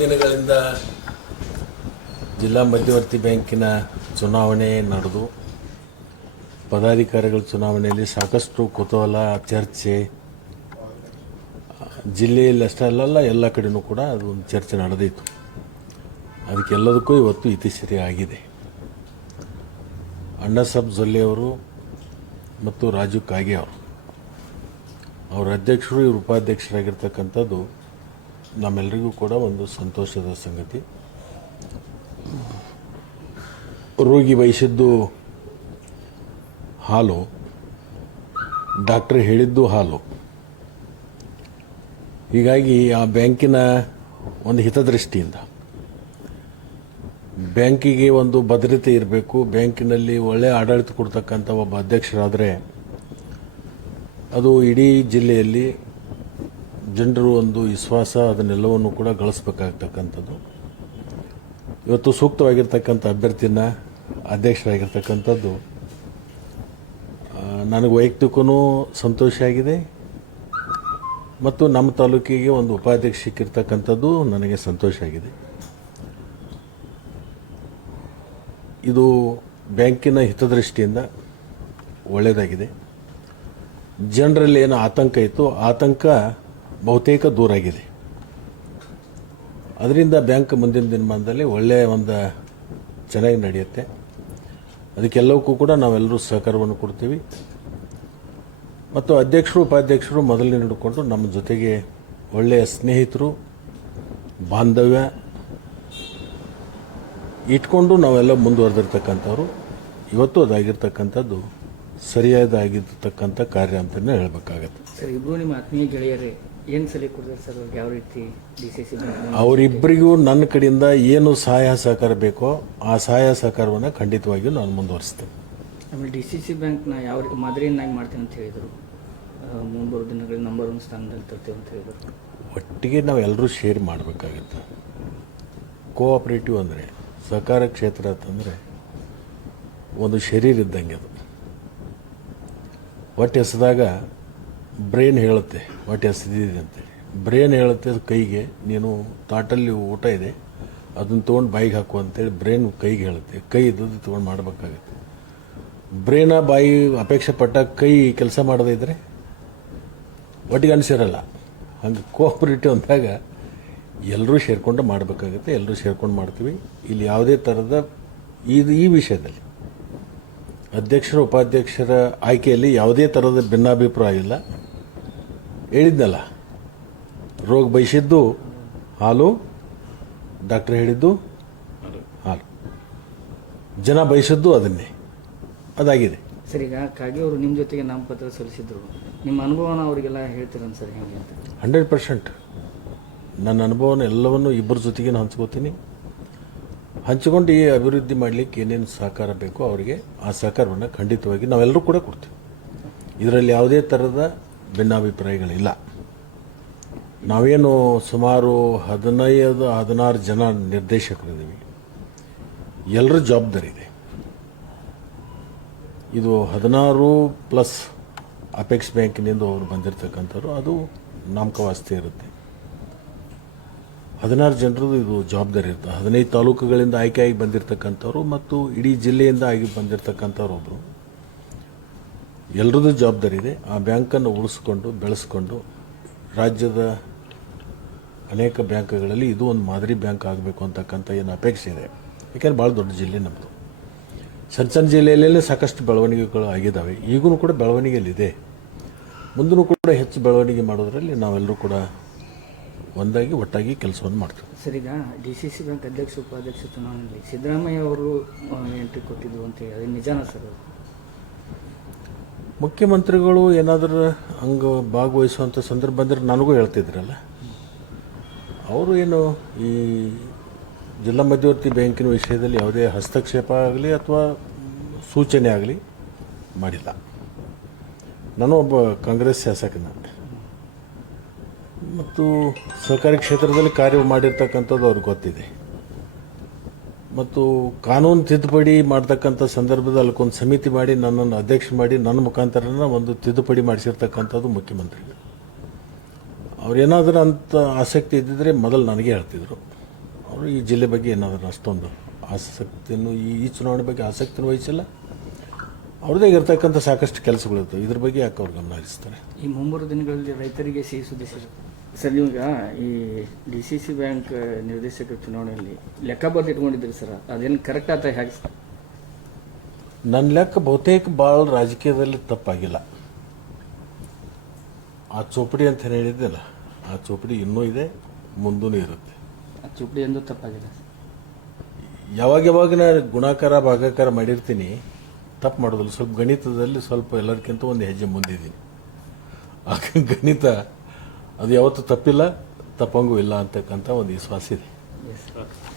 ದಿನಗಳಿಂದ ಜಿಲ್ಲಾ ಮಧ್ಯವರ್ತಿ ಬ್ಯಾಂಕಿನ ಚುನಾವಣೆ ನಡೆದು ಪದಾಧಿಕಾರಿಗಳ ಚುನಾವಣೆಯಲ್ಲಿ ಸಾಕಷ್ಟು ಕುತೂಹಲ ಚರ್ಚೆ ಜಿಲ್ಲೆಯಲ್ಲಿ ಅಷ್ಟೇ ಅಲ್ಲಲ್ಲ ಎಲ್ಲ ಕಡೆಯೂ ಕೂಡ ಅದು ಒಂದು ಚರ್ಚೆ ನಡೆದಿತ್ತು ಅದಕ್ಕೆಲ್ಲದಕ್ಕೂ ಇವತ್ತು ಇತಿಶ್ರೀ ಆಗಿದೆ ಅಣ್ಣ ಜೊಲ್ಲೆ ಜೊಲ್ಲೆಯವರು ಮತ್ತು ರಾಜು ಕಾಗೆ ಅವರು ಅವರ ಅಧ್ಯಕ್ಷರು ಇವರು ಉಪಾಧ್ಯಕ್ಷರಾಗಿರ್ತಕ್ಕಂಥದ್ದು ನಮ್ಮೆಲ್ಲರಿಗೂ ಕೂಡ ಒಂದು ಸಂತೋಷದ ಸಂಗತಿ ರೋಗಿ ಬಯಸಿದ್ದು ಹಾಲು ಡಾಕ್ಟ್ರ್ ಹೇಳಿದ್ದು ಹಾಲು ಹೀಗಾಗಿ ಆ ಬ್ಯಾಂಕಿನ ಒಂದು ಹಿತದೃಷ್ಟಿಯಿಂದ ಬ್ಯಾಂಕಿಗೆ ಒಂದು ಭದ್ರತೆ ಇರಬೇಕು ಬ್ಯಾಂಕಿನಲ್ಲಿ ಒಳ್ಳೆಯ ಆಡಳಿತ ಕೊಡ್ತಕ್ಕಂಥ ಒಬ್ಬ ಅಧ್ಯಕ್ಷರಾದರೆ ಅದು ಇಡೀ ಜಿಲ್ಲೆಯಲ್ಲಿ ಜನರು ಒಂದು ವಿಶ್ವಾಸ ಅದನ್ನೆಲ್ಲವನ್ನು ಕೂಡ ಗಳಿಸ್ಬೇಕಾಗ್ತಕ್ಕಂಥದ್ದು ಇವತ್ತು ಸೂಕ್ತವಾಗಿರ್ತಕ್ಕಂಥ ಅಭ್ಯರ್ಥಿನ ಅಧ್ಯಕ್ಷರಾಗಿರ್ತಕ್ಕಂಥದ್ದು ನನಗೆ ವೈಯಕ್ತಿಕವೂ ಸಂತೋಷ ಆಗಿದೆ ಮತ್ತು ನಮ್ಮ ತಾಲೂಕಿಗೆ ಒಂದು ಉಪಾಧ್ಯಕ್ಷ ನನಗೆ ಸಂತೋಷ ಆಗಿದೆ ಇದು ಬ್ಯಾಂಕಿನ ಹಿತದೃಷ್ಟಿಯಿಂದ ಒಳ್ಳೆಯದಾಗಿದೆ ಜನರಲ್ಲಿ ಏನೋ ಆತಂಕ ಇತ್ತು ಆತಂಕ ಬಹುತೇಕ ದೂರಾಗಿದೆ ಅದರಿಂದ ಬ್ಯಾಂಕ್ ಮುಂದಿನ ದಿನಮಾನದಲ್ಲಿ ಒಳ್ಳೆಯ ಒಂದು ಚೆನ್ನಾಗಿ ನಡೆಯುತ್ತೆ ಅದಕ್ಕೆಲ್ಲವಕ್ಕೂ ಕೂಡ ನಾವೆಲ್ಲರೂ ಸಹಕಾರವನ್ನು ಕೊಡ್ತೀವಿ ಮತ್ತು ಅಧ್ಯಕ್ಷರು ಉಪಾಧ್ಯಕ್ಷರು ಮೊದಲನೇ ಹಿಡ್ಕೊಂಡು ನಮ್ಮ ಜೊತೆಗೆ ಒಳ್ಳೆಯ ಸ್ನೇಹಿತರು ಬಾಂಧವ್ಯ ಇಟ್ಕೊಂಡು ನಾವೆಲ್ಲ ಮುಂದುವರೆದಿರ್ತಕ್ಕಂಥವ್ರು ಇವತ್ತು ಅದಾಗಿರ್ತಕ್ಕಂಥದ್ದು ಸರಿಯಾದಾಗಿರ್ತಕ್ಕಂಥ ಕಾರ್ಯ ಅಂತಲೇ ಹೇಳಬೇಕಾಗತ್ತೆ ಸರ್ ಇಬ್ಬರು ನಿಮ್ಮ ಆತ್ಮೀಯ ಗೆಳೆಯರೇ ಏನು ಸಲಹೆ ಕೊಡ್ತಾರೆ ಸರ್ ಅವ್ರಿಗೆ ಯಾವ ರೀತಿ ಡಿ ಸಿ ಸಿ ಅವರಿಬ್ಬರಿಗೂ ನನ್ನ ಕಡೆಯಿಂದ ಏನು ಸಹಾಯ ಸಹಕಾರ ಬೇಕೋ ಆ ಸಹಾಯ ಸಹಕಾರವನ್ನು ಖಂಡಿತವಾಗಿಯೂ ನಾನು ಮುಂದುವರಿಸ್ತೇನೆ ಆಮೇಲೆ ಡಿ ಸಿ ಸಿ ಬ್ಯಾಂಕ್ನ ಯಾವ ರೀತಿ ಮಾದರಿಯನ್ನಾಗಿ ಮಾಡ್ತೀನಿ ಅಂತ ಹೇಳಿದರು ಮುಂಬರುವ ದಿನಗಳಲ್ಲಿ ನಂಬರ್ ಒನ್ ಸ್ಥಾನದಲ್ಲಿ ತರ್ತೇವೆ ಅಂತ ಹೇಳಿದರು ಒಟ್ಟಿಗೆ ನಾವು ಎಲ್ಲರೂ ಶೇರ್ ಮಾಡಬೇಕಾಗಿತ್ತು ಕೋಆಪರೇಟಿವ್ ಅಂದರೆ ಸಹಕಾರ ಕ್ಷೇತ್ರ ಅಂತಂದರೆ ಒಂದು ಶರೀರ ಇದ್ದಂಗೆ ಅದು ಹೊಟ್ಟೆ ಎಸೆದಾಗ ಬ್ರೈನ್ ಹೇಳುತ್ತೆ ಹೊಟ್ಟೆ ಎಸೆದಿದೆ ಅಂತೇಳಿ ಬ್ರೈನ್ ಹೇಳುತ್ತೆ ಕೈಗೆ ನೀನು ತಾಟಲ್ಲಿ ಊಟ ಇದೆ ಅದನ್ನು ತೊಗೊಂಡು ಬಾಯಿಗೆ ಹಾಕು ಅಂತೇಳಿ ಬ್ರೈನ್ ಕೈಗೆ ಹೇಳುತ್ತೆ ಕೈ ಇದ್ದದ್ದು ತೊಗೊಂಡು ಮಾಡಬೇಕಾಗುತ್ತೆ ಬ್ರೈನ ಬಾಯಿ ಅಪೇಕ್ಷೆ ಪಟ್ಟ ಕೈ ಕೆಲಸ ಮಾಡದೇ ಇದ್ದರೆ ಒಟ್ಟಿಗೆ ಅನಿಸಿರಲ್ಲ ಹಂಗೆ ಕೋಆಪ್ರೇಟಿವ್ ಅಂದಾಗ ಎಲ್ಲರೂ ಸೇರ್ಕೊಂಡು ಮಾಡಬೇಕಾಗುತ್ತೆ ಎಲ್ಲರೂ ಸೇರ್ಕೊಂಡು ಮಾಡ್ತೀವಿ ಇಲ್ಲಿ ಯಾವುದೇ ಥರದ ಇದು ಈ ವಿಷಯದಲ್ಲಿ ಅಧ್ಯಕ್ಷರ ಉಪಾಧ್ಯಕ್ಷರ ಆಯ್ಕೆಯಲ್ಲಿ ಯಾವುದೇ ಥರದ ಭಿನ್ನಾಭಿಪ್ರಾಯ ಇಲ್ಲ ಹೇಳಿದ್ನಲ್ಲ ರೋಗ ಬಯಸಿದ್ದು ಹಾಲು ಡಾಕ್ಟ್ರ್ ಹೇಳಿದ್ದು ಹಾಲು ಜನ ಬಯಸಿದ್ದು ಅದನ್ನೇ ಅದಾಗಿದೆ ಸರಿ ಈಗ ಅವರು ನಿಮ್ಮ ಜೊತೆಗೆ ನಾಮಪತ್ರ ಸಲ್ಲಿಸಿದ್ರು ನಿಮ್ಮ ಅನುಭವನ ಅವರಿಗೆಲ್ಲ ಹೇಳ್ತೀರ ಸರ್ ಹೇಗೆ ಅಂತ ಹಂಡ್ರೆಡ್ ಪರ್ಸೆಂಟ್ ನನ್ನ ಅನುಭವನ ಎಲ್ಲವನ್ನು ಇಬ್ಬರ ಜೊತೆಗೆ ಹಂಚ್ಕೋತೀನಿ ಹಂಚಿಕೊಂಡು ಈ ಅಭಿವೃದ್ಧಿ ಮಾಡಲಿಕ್ಕೆ ಏನೇನು ಸಹಕಾರ ಬೇಕೋ ಅವರಿಗೆ ಆ ಸಹಕಾರವನ್ನು ಖಂಡಿತವಾಗಿ ನಾವೆಲ್ಲರೂ ಕೂಡ ಕೊಡ್ತೀವಿ ಇದರಲ್ಲಿ ಯಾವುದೇ ಥರದ ಭಿನ್ನಾಭಿಪ್ರಾಯಗಳಿಲ್ಲ ನಾವೇನು ಸುಮಾರು ಹದಿನೈದು ಹದಿನಾರು ಜನ ನಿರ್ದೇಶಕರಿದ್ದೀವಿ ಎಲ್ಲರ ಜವಾಬ್ದಾರಿ ಇದೆ ಇದು ಹದಿನಾರು ಪ್ಲಸ್ ಅಪೆಕ್ಸ್ ಬ್ಯಾಂಕಿನಿಂದ ಅವರು ಬಂದಿರತಕ್ಕಂಥವ್ರು ಅದು ನಾಮಕವಾಸ್ತಿ ಇರುತ್ತೆ ಹದಿನಾರು ಜನರದು ಇದು ಜವಾಬ್ದಾರಿ ಇರ್ತದೆ ಹದಿನೈದು ತಾಲೂಕುಗಳಿಂದ ಆಯ್ಕೆಯಾಗಿ ಬಂದಿರತಕ್ಕಂಥವ್ರು ಮತ್ತು ಇಡೀ ಜಿಲ್ಲೆಯಿಂದ ಆಗಿ ಬಂದಿರತಕ್ಕಂಥವ್ರು ಒಬ್ಬರು ಎಲ್ಲರದ್ದು ಜವಾಬ್ದಾರಿ ಇದೆ ಆ ಬ್ಯಾಂಕನ್ನು ಉಳಿಸ್ಕೊಂಡು ಬೆಳೆಸ್ಕೊಂಡು ರಾಜ್ಯದ ಅನೇಕ ಬ್ಯಾಂಕ್ಗಳಲ್ಲಿ ಇದು ಒಂದು ಮಾದರಿ ಬ್ಯಾಂಕ್ ಆಗಬೇಕು ಅಂತಕ್ಕಂಥ ಏನು ಅಪೇಕ್ಷೆ ಇದೆ ಯಾಕೆಂದರೆ ಭಾಳ ದೊಡ್ಡ ಜಿಲ್ಲೆ ನಮ್ಮದು ಸಣ್ಣ ಸಣ್ಣ ಜಿಲ್ಲೆಯಲ್ಲೇ ಸಾಕಷ್ಟು ಬೆಳವಣಿಗೆಗಳು ಆಗಿದ್ದಾವೆ ಈಗೂ ಕೂಡ ಬೆಳವಣಿಗೆಯಲ್ಲಿದೆ ಮುಂದೂ ಕೂಡ ಹೆಚ್ಚು ಬೆಳವಣಿಗೆ ಮಾಡೋದರಲ್ಲಿ ನಾವೆಲ್ಲರೂ ಕೂಡ ಒಂದಾಗಿ ಒಟ್ಟಾಗಿ ಕೆಲಸವನ್ನು ಮಾಡ್ತಾರೆ ಸರ್ ಈಗ ಡಿ ಸಿ ಸಿ ಬ್ಯಾಂಕ್ ಅಧ್ಯಕ್ಷ ಉಪಾಧ್ಯಕ್ಷ ಚುನಾವಣೆಯಲ್ಲಿ ಸಿದ್ದರಾಮಯ್ಯ ಅವರು ಎಂಟ್ರಿ ಕೊಟ್ಟಿದ್ರು ಅಂತ ಹೇಳಿ ಸರ್ ಮುಖ್ಯಮಂತ್ರಿಗಳು ಏನಾದರೂ ಹಂಗೆ ಭಾಗವಹಿಸುವಂಥ ಸಂದರ್ಭ ಅಂದರೆ ನನಗೂ ಹೇಳ್ತಿದ್ರಲ್ಲ ಅವರು ಏನು ಈ ಜಿಲ್ಲಾ ಮಧ್ಯವರ್ತಿ ಬ್ಯಾಂಕಿನ ವಿಷಯದಲ್ಲಿ ಯಾವುದೇ ಹಸ್ತಕ್ಷೇಪ ಆಗಲಿ ಅಥವಾ ಸೂಚನೆ ಆಗಲಿ ಮಾಡಿಲ್ಲ ನಾನು ಒಬ್ಬ ಕಾಂಗ್ರೆಸ್ ಶಾಸಕನ ಮತ್ತು ಸಹಕಾರಿ ಕ್ಷೇತ್ರದಲ್ಲಿ ಕಾರ್ಯ ಮಾಡಿರ್ತಕ್ಕಂಥದ್ದು ಅವ್ರಿಗೆ ಗೊತ್ತಿದೆ ಮತ್ತು ಕಾನೂನು ತಿದ್ದುಪಡಿ ಮಾಡ್ತಕ್ಕಂಥ ಸಂದರ್ಭದಲ್ಲಿ ಅಲ್ಲಿಕೊಂದು ಸಮಿತಿ ಮಾಡಿ ನನ್ನನ್ನು ಅಧ್ಯಕ್ಷ ಮಾಡಿ ನನ್ನ ಮುಖಾಂತರನ ಒಂದು ತಿದ್ದುಪಡಿ ಮಾಡಿಸಿರ್ತಕ್ಕಂಥದ್ದು ಮುಖ್ಯಮಂತ್ರಿಗಳು ಅವ್ರೇನಾದರೂ ಅಂತ ಆಸಕ್ತಿ ಇದ್ದಿದ್ರೆ ಮೊದಲು ನನಗೆ ಹೇಳ್ತಿದ್ರು ಅವರು ಈ ಜಿಲ್ಲೆ ಬಗ್ಗೆ ಏನಾದರೂ ಅಷ್ಟೊಂದು ಆಸಕ್ತಿಯನ್ನು ಈ ಚುನಾವಣೆ ಬಗ್ಗೆ ಆಸಕ್ತಿನೂ ವಹಿಸಿಲ್ಲ ಅವ್ರದೇ ಇರ್ತಕ್ಕಂಥ ಸಾಕಷ್ಟು ಕೆಲಸಗಳಿರ್ತವೆ ಇದ್ರ ಬಗ್ಗೆ ಯಾಕೆ ಅವ್ರು ಗಮನ ಹರಿಸ್ತಾರೆ ಈ ಮುಂಬರುವ ದಿನಗಳಲ್ಲಿ ರೈತರಿಗೆ ಸಿಹಿ ಸುದ್ದಿ ಸರ್ ನಿಮ್ಗೆ ಈ ಡಿ ಸಿ ಸಿ ಬ್ಯಾಂಕ್ ನಿರ್ದೇಶಕ ಚುನಾವಣೆಯಲ್ಲಿ ಲೆಕ್ಕ ಬರ್ದು ಇಟ್ಕೊಂಡಿದ್ರಿ ಸರ್ ಅದೇನು ಕರೆಕ್ಟ್ ಆತ ಹೇಗೆ ಸರ್ ನನ್ನ ಲೆಕ್ಕ ಬಹುತೇಕ ಭಾಳ ರಾಜಕೀಯದಲ್ಲಿ ತಪ್ಪಾಗಿಲ್ಲ ಆ ಚೋಪಡಿ ಅಂತ ಹೇಳಿದ್ದಲ್ಲ ಆ ಚೋಪಡಿ ಇನ್ನೂ ಇದೆ ಮುಂದೂ ಇರುತ್ತೆ ಆ ಚೋಪಡಿ ಎಂದು ತಪ್ಪಾಗಿದೆ ಯಾವಾಗ ಯಾವಾಗ ನಾನು ಗುಣಾಕಾರ ಭಾಗಾಕಾರ ಮಾಡಿರ್ತೀನಿ ತಪ್ಪು ಮಾಡೋದಿಲ್ಲ ಸ್ವಲ್ಪ ಗಣಿತದಲ್ಲಿ ಸ್ವಲ್ಪ ಎಲ್ಲರಿಗಿಂತ ಒಂದು ಹೆಜ್ಜೆ ಮುಂದಿದ್ದೀನಿ ಆಗ ಗಣಿತ ಅದು ಯಾವತ್ತೂ ತಪ್ಪಿಲ್ಲ ತಪ್ಪಂಗೂ ಇಲ್ಲ ಅಂತಕ್ಕಂಥ ಒಂದು ವಿಶ್ವಾಸ ಇದೆ